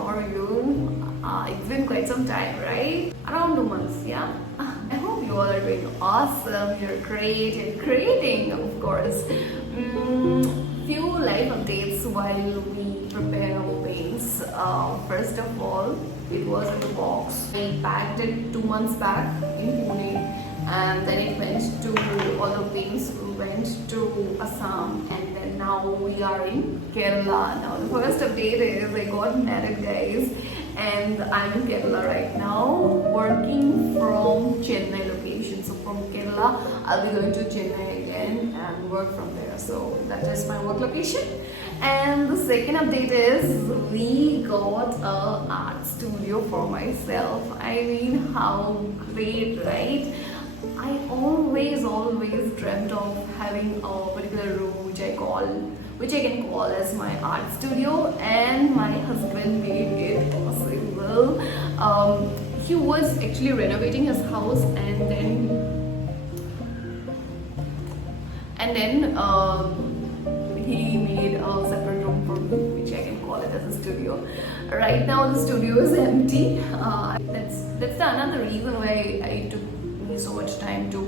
how are you? It's been quite some time, right? Around 2 months, yeah. I hope you all are doing awesome. You're great and creating, of course. Few life updates while we prepare our paints. First of all, it was in the box. I packed it 2 months back in Pune, and then it went to all the paints went to Assam, and then now we are in Kerala. Now the first update is I got married, guys, and I'm in Kerala right now, working from Chennai location. So from Kerala, I'll be going to Chennai again and work from there. So that is my work location. And the second update is we got a art studio for myself. I mean, how great, right? I always dreamt of having a particular room which I can call as my art studio, and my husband made it possible. He was actually renovating his house, and then he made a separate room for me, which I can call it as a studio. Right now the studio is empty. That's another reason why I took me so much time to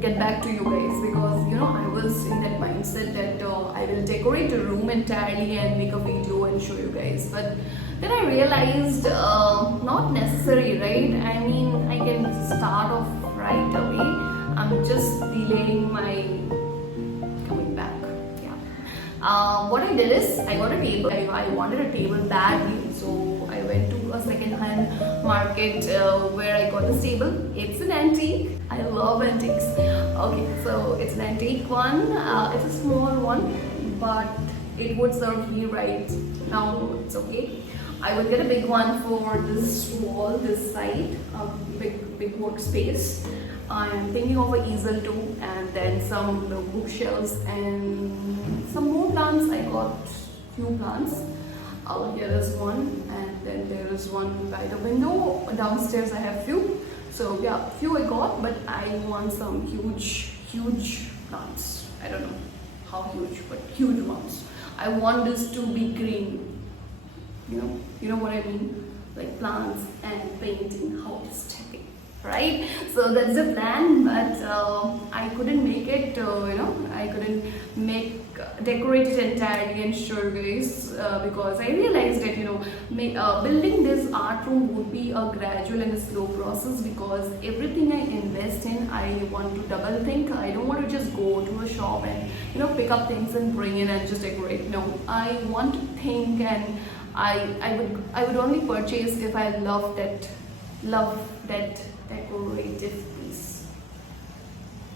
get back to you guys, because I was in that mindset that I will decorate the room entirely and make a video and show you guys. But then I realized not necessary, right? I mean, I can start off right away. I'm just delaying my coming back. Yeah. What I did is I got a table. I wanted a table badly, so I went to a second-hand market where I got this table. It's an antique. I love antiques. Okay, so it's an antique one. It's a small one, but it would serve me right now. It's okay. I would get a big one for this wall, this side, big workspace. I'm thinking of an easel too, and then some bookshelves and some more plants. I got few plants. Here is one, and then there is one by the window. Downstairs I have few. So yeah, few I got, but I want some huge plants. I don't know how huge, but huge ones. I want this to be green. You know what I mean? Like plants and painting, how aesthetic, right? So that's the plan, but I couldn't make it. I couldn't decorate it entirely and show you guys because I realized that building this art room would be a gradual and a slow process, because everything I invest in, I want to double think. I don't want to just go to a shop and pick up things and bring in and just decorate. No, I want to think, and I would only purchase if I love that decorative piece.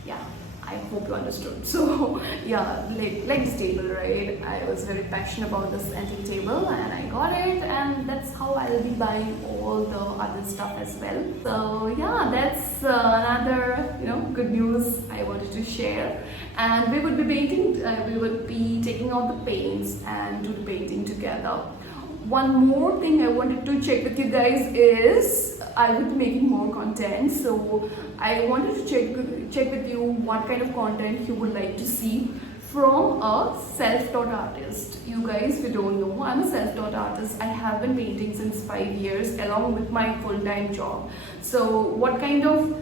Yeah, I hope you understood. So yeah, like this table, right? I was very passionate about this antique table, and I got it, and that's how I'll be buying all the other stuff as well. So yeah, that's another good news I wanted to share. And we would be painting. We would be taking out the paints and do the painting together. One more thing I wanted to check with you guys is I would be making more content, so I wanted to check with you what kind of content you would like to see from a self-taught artist. You guys, if you don't know, I'm a self-taught artist. I have been painting since 5 years along with my full-time job. So what kind of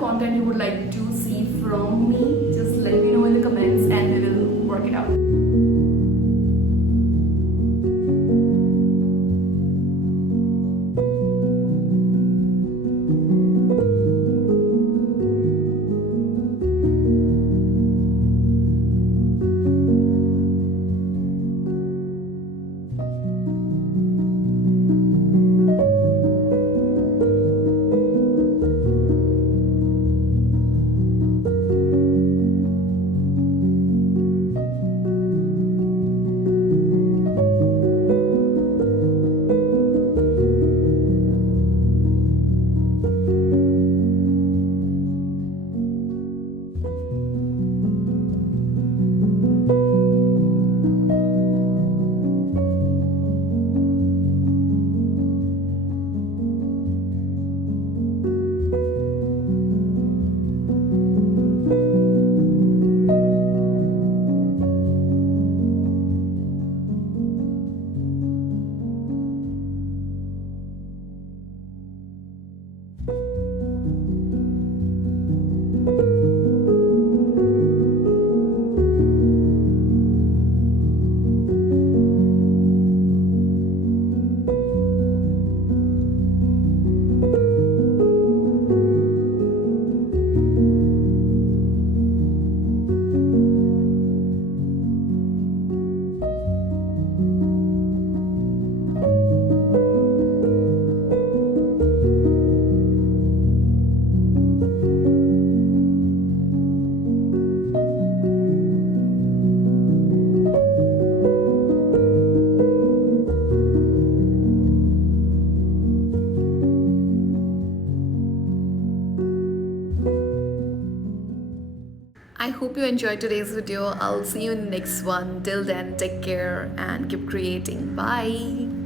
content you would like to see from me, just let me know in the comments and we will work it out. hope you enjoyed today's video. I'll see you in the next one. Till then, take care and keep creating. Bye.